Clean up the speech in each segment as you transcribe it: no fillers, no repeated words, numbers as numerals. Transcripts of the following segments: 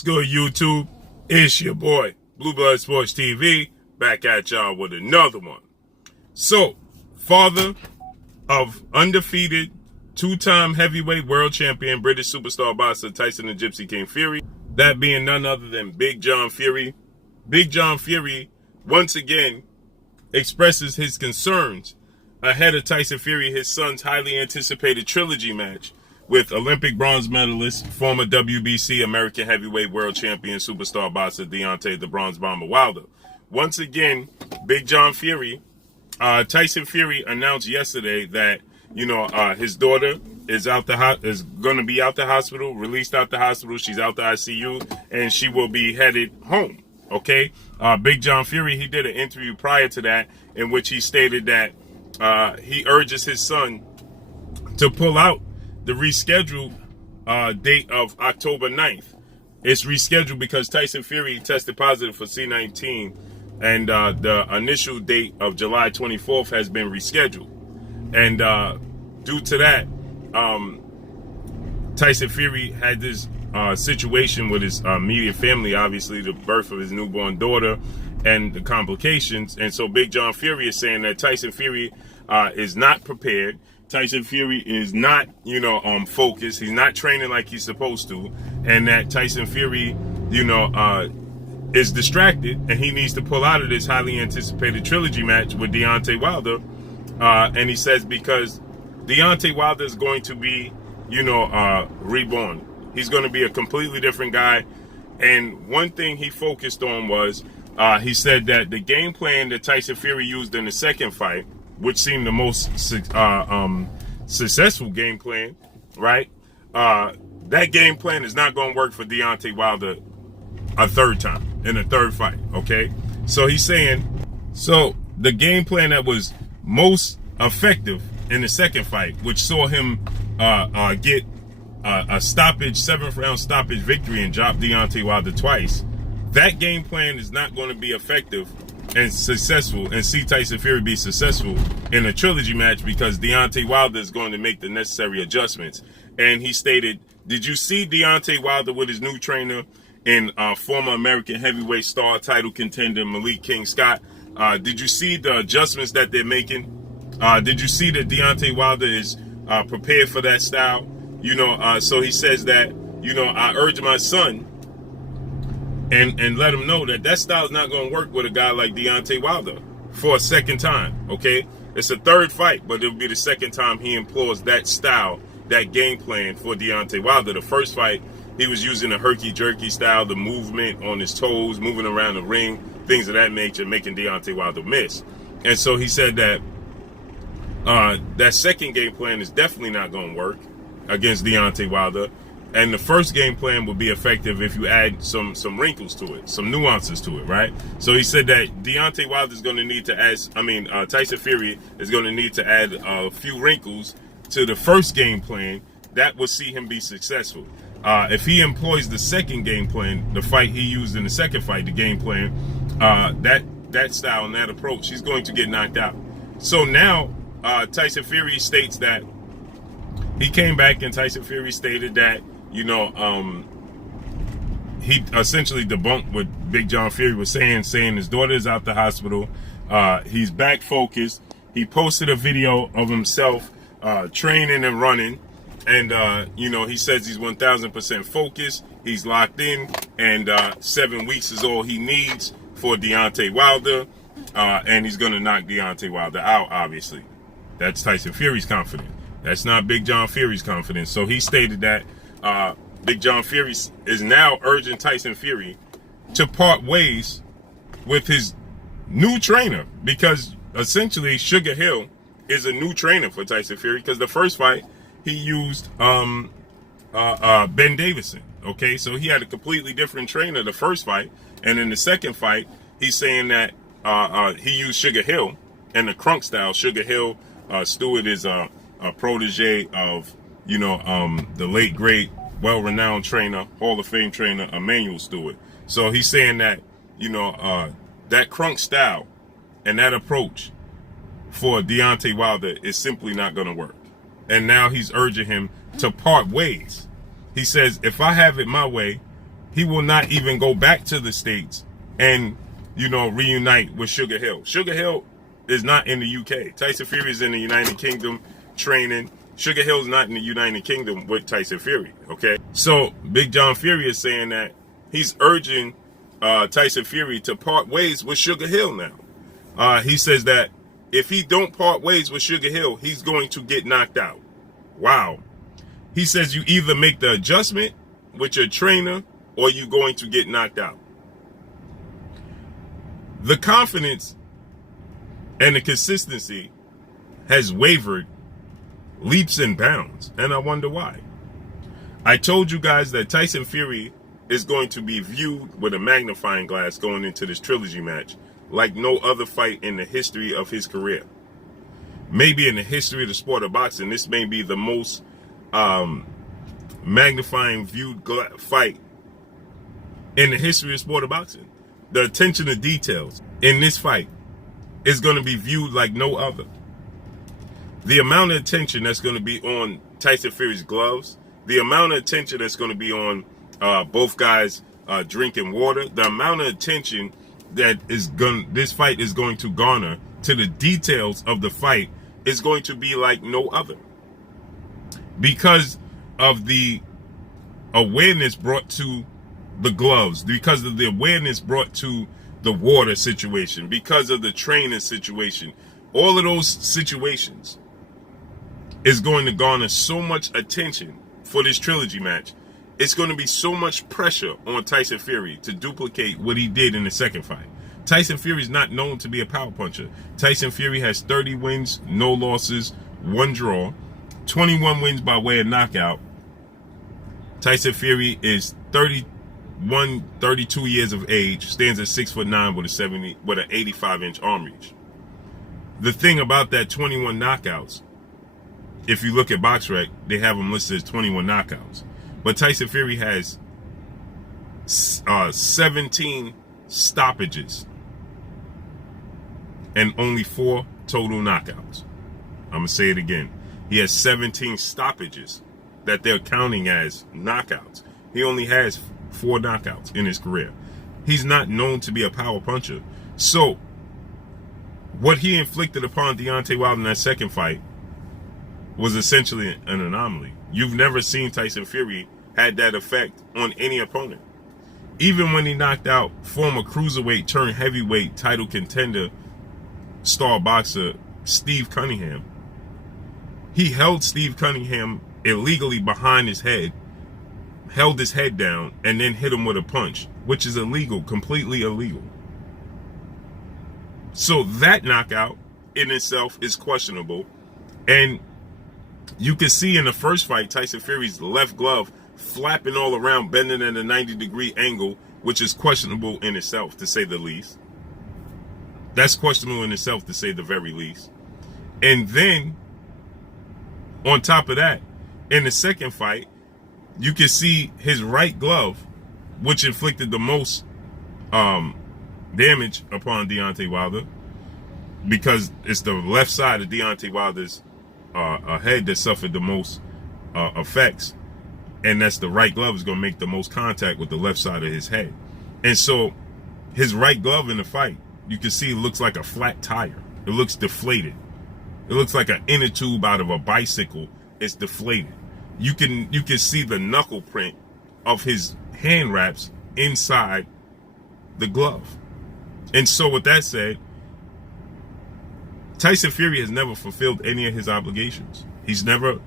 What's good, YouTube? It's your boy, Blue Blood Sports TV, back at y'all with another one. So, father of undefeated, two-time heavyweight world champion, British superstar boxer Tyson the Gypsy King Fury, that being none other than Big John Fury. Big John Fury, once again, expresses his concerns ahead of Tyson Fury, his son's highly anticipated trilogy match with Olympic bronze medalist, former WBC American heavyweight world champion, superstar boxer Deontay the Bronze Bomber Wilder. Once again, Big John Fury, Tyson Fury announced yesterday that, his daughter is going to be out the hospital, released out the hospital. She's out the ICU, and she will be headed home. Okay, Big John Fury, he did an interview prior to that in which he stated that he urges his son to pull out the rescheduled date of October 9th. It's rescheduled because Tyson Fury tested positive for C19, and the initial date of July 24th has been rescheduled. And due to that, Tyson Fury had this situation with his immediate family, obviously the birth of his newborn daughter and the complications. And so Big John Fury is saying that Tyson Fury is not prepared. Tyson Fury is not, focused. He's not training like he's supposed to. And that Tyson Fury, is distracted, and he needs to pull out of this highly anticipated trilogy match with Deontay Wilder. And he says because Deontay Wilder is going to be, reborn. He's going to be a completely different guy. And one thing he focused on was, he said that the game plan that Tyson Fury used in the second fight, which seemed the most successful game plan, right? That game plan is not going to work for Deontay Wilder a third time in a third fight, okay? So he's saying, so the game plan that was most effective in the second fight, which saw him get a stoppage, 7th round stoppage victory and drop Deontay Wilder twice, that game plan is not going to be effective and successful, and see Tyson Fury be successful in a trilogy match because Deontay Wilder is going to make the necessary adjustments. And he stated, did you see Deontay Wilder with his new trainer and former American heavyweight star title contender Malik King Scott? Did you see the adjustments that they're making? Did you see that Deontay Wilder is prepared for that style? So he says that, I urge my son and let him know that style is not going to work with a guy like Deontay Wilder for a second time, okay? It's a third fight, but it'll be the second time he employs that style, that game plan for Deontay Wilder. The first fight, he was using a herky-jerky style, the movement on his toes, moving around the ring, things of that nature, making Deontay Wilder miss. And so he said that that second game plan is definitely not going to work against Deontay Wilder. And the first game plan will be effective if you add some wrinkles to it, some nuances to it, right? So he said that Deontay Wilder is going to need to add, Tyson Fury is going to need to add a few wrinkles to the first game plan that will see him be successful. If he employs the second game plan, the fight he used in the second fight, the game plan, that style and that approach, he's going to get knocked out. So now Tyson Fury states that he came back and Tyson Fury stated that, he essentially debunked what Big John Fury was saying his daughter is out the hospital. He's back focused. He posted a video of himself training and running. And, he says he's 1,000% focused. He's locked in. And 7 weeks is all he needs for Deontay Wilder. And he's going to knock Deontay Wilder out, obviously. That's Tyson Fury's confidence. That's not Big John Fury's confidence. So he stated that Big John Fury is now urging Tyson Fury to part ways with his new trainer, because essentially Sugar Hill is a new trainer for Tyson Fury, because the first fight he used Ben Davison. Okay, so he had a completely different trainer the first fight, and in the second fight he's saying that he used Sugar Hill and the Crunk style. Sugar Hill, Steward is a protege of the late great well-renowned trainer, Hall of Fame trainer Emmanuel Steward. So he's saying that that Crunk style and that approach for Deontay Wilder is simply not going to work. And now he's urging him to part ways. He says, if I have it my way, he will not even go back to the States and, you know, reunite with Sugar Hill. Sugar Hill is not in the UK. Tyson Fury is in the United Kingdom training. Sugar Hill's not in the United Kingdom with Tyson Fury, okay? So Big John Fury is saying that he's urging Tyson Fury to part ways with Sugar Hill now. He says that if he don't part ways with Sugar Hill, he's going to get knocked out. Wow. He says you either make the adjustment with your trainer or you're going to get knocked out. The confidence and the consistency has wavered leaps and bounds, and I wonder why. I told you guys that Tyson Fury is going to be viewed with a magnifying glass going into this trilogy match like no other fight in the history of his career. Maybe in the history of the sport of boxing, this may be the most magnifying viewed fight in the history of sport of boxing. The attention to details in this fight is going to be viewed like no other. The amount of attention that's going to be on Tyson Fury's gloves, the amount of attention that's going to be on both guys drinking water, the amount of attention that this fight is going to garner to the details of the fight is going to be like no other. Because of the awareness brought to the gloves, because of the awareness brought to the water situation, because of the training situation, all of those situations is going to garner so much attention for this trilogy match. It's going to be so much pressure on Tyson Fury to duplicate what he did in the second fight. Tyson Fury is not known to be a power puncher. Tyson Fury has 30 wins, no losses, 1 draw, 21 wins by way of knockout. Tyson Fury is 31, 32 years of age, stands at 6'9" with an 85-inch arm reach. The thing about that 21 knockouts, if you look at BoxRec, they have him listed as 21 knockouts. But Tyson Fury has 17 stoppages and only 4 total knockouts. I'm going to say it again. He has 17 stoppages that they're counting as knockouts. He only has 4 knockouts in his career. He's not known to be a power puncher. So what he inflicted upon Deontay Wilder in that second fight was essentially an anomaly. You've never seen Tyson Fury had that effect on any opponent. Even when he knocked out former cruiserweight turned heavyweight title contender star boxer Steve Cunningham, he held Steve Cunningham illegally behind his head, held his head down, and then hit him with a punch, which is illegal, completely illegal. So that knockout in itself is questionable. And you can see in the first fight, Tyson Fury's left glove flapping all around, bending at a 90-degree angle, which is questionable in itself, to say the least. That's questionable in itself, to say the very least. And then, on top of that, in the second fight, you can see his right glove, which inflicted the most damage upon Deontay Wilder, because it's the left side of Deontay Wilder's head that suffered the most effects, and that's the right glove is going to make the most contact with the left side of his head. And so his right glove in the fight, you can see, looks like a flat tire. It looks deflated. It looks like an inner tube out of a bicycle. It's deflated. You can see the knuckle print of his hand wraps inside the glove. And so with that said, Tyson Fury has never fulfilled any of his obligations. He's never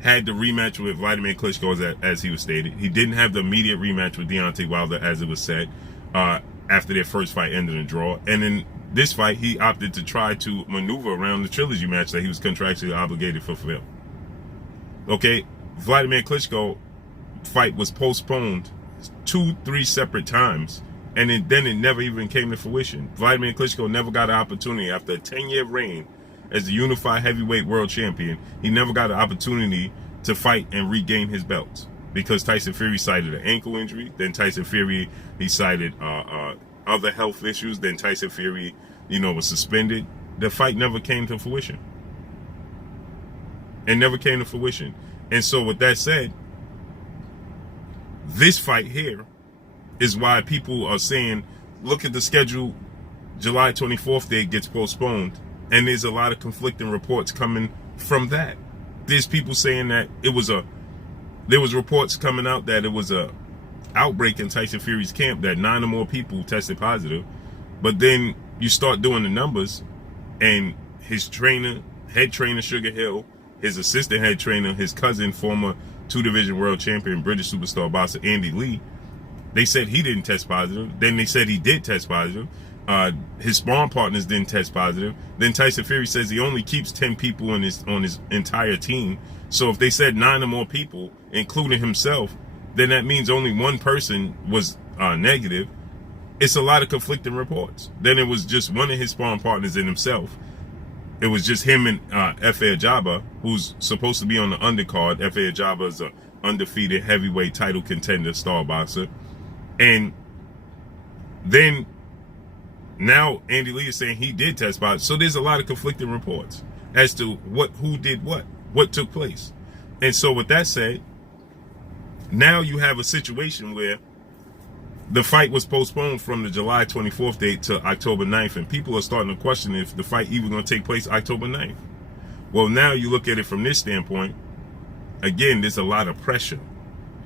had the rematch with Vladimir Klitschko, as he was stated. He didn't have the immediate rematch with Deontay Wilder, as it was said, after their first fight ended in a draw. And in this fight, he opted to try to maneuver around the trilogy match that he was contractually obligated to fulfill. Okay, Vladimir Klitschko fight was postponed 2-3 separate times, and then it never even came to fruition. Vladimir Klitschko never got an opportunity after a 10-year reign as the unified heavyweight world champion. He never got an opportunity to fight and regain his belts because Tyson Fury cited an ankle injury. Then Tyson Fury, he cited other health issues. Then Tyson Fury, was suspended. The fight never came to fruition. It never came to fruition. And so with that said, this fight here is why people are saying, look at the schedule, July 24th date gets postponed, and there's a lot of conflicting reports coming from that. There's people saying that there was reports coming out that it was a outbreak in Tyson Fury's camp, that 9 or more people tested positive. But then you start doing the numbers, and his trainer, head trainer Sugar Hill, his assistant head trainer, his cousin, former 2-division world champion, British superstar boxer Andy Lee, they said he didn't test positive. Then they said he did test positive. His sparring partners didn't test positive. Then Tyson Fury says he only keeps 10 people on his entire team. So if they said 9 or more people, including himself, then that means only one person was negative. It's a lot of conflicting reports. Then it was just one of his sparring partners and himself. It was just him and F.A. Ajaba, who's supposed to be on the undercard. F.A. Ajaba is an undefeated heavyweight title contender, star boxer. And then now Andy Lee is saying he did test positive. So there's a lot of conflicting reports as to who did what took place. And so with that said, now you have a situation where the fight was postponed from the July 24th date to October 9th, and people are starting to question if the fight even going to take place October 9th. Well, now you look at it from this standpoint, again, there's a lot of pressure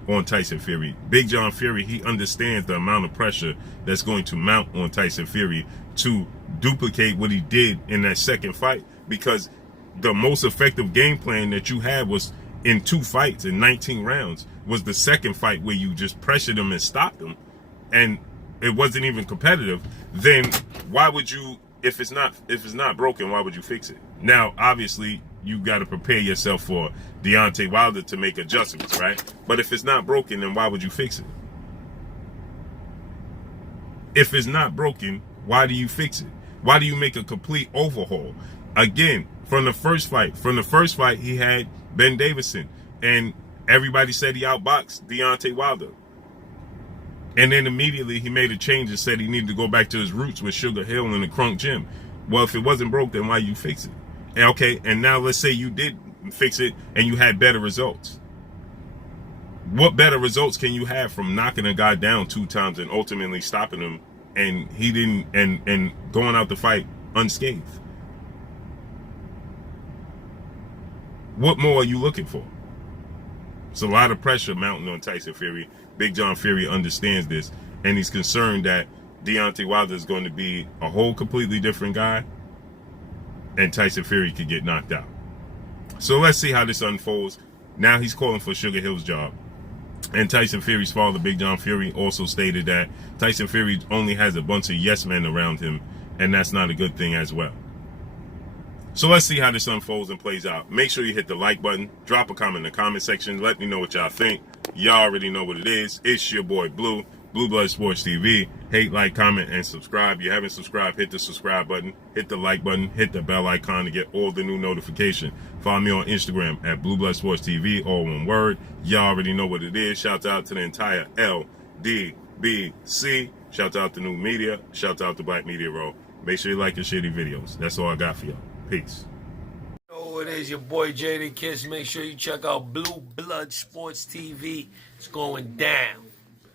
on Tyson Fury. Big John Fury, he understands the amount of pressure that's going to mount on Tyson Fury to duplicate what he did in that second fight, because the most effective game plan that you had was in 2 fights in 19 rounds, was the second fight where you just pressured him and stopped him, and it wasn't even competitive. Then why would you, if it's not broken, why would you fix it? Now, obviously, you got to prepare yourself for Deontay Wilder to make adjustments, right? But if it's not broken, then why would you fix it? If it's not broken, why do you fix it? Why do you make a complete overhaul? Again, from the first fight, he had Ben Davison, and everybody said he outboxed Deontay Wilder. And then immediately he made a change and said he needed to go back to his roots with Sugar Hill in the Crunk Gym. Well, if it wasn't broke, then why you fix it? And okay, and now let's say you did fix it and you had better results. What better results can you have from knocking a guy down 2 times and ultimately stopping him, and he didn't, and going out the fight unscathed? What more are you looking for? It's a lot of pressure mounting on Tyson Fury. Big John Fury understands this, and he's concerned that Deontay Wilder is going to be a whole completely different guy, and Tyson Fury could get knocked out. So let's see how this unfolds. Now he's calling for Sugar Hill's job. And Tyson Fury's father, Big John Fury, also stated that Tyson Fury only has a bunch of yes men around him, and that's not a good thing as well. So let's see how this unfolds and plays out. Make sure you hit the like button. Drop a comment in the comment section. Let me know what y'all think. Y'all already know what it is. It's your boy Blue, Blue Blood Sports TV. Hate, like, comment, and subscribe. If you haven't subscribed, hit the subscribe button. Hit the like button. Hit the bell icon to get all the new notifications. Follow me on Instagram at Blue Blood Sports TV, all one word. Y'all already know what it is. Shout out to the entire LDBC. Shout out to New Media. Shout out to Black Media Row. Make sure you like your shitty videos. That's all I got for y'all. Peace. Oh, it is your boy Jaden Kiss. Make sure you check out Blue Blood Sports TV. It's going down.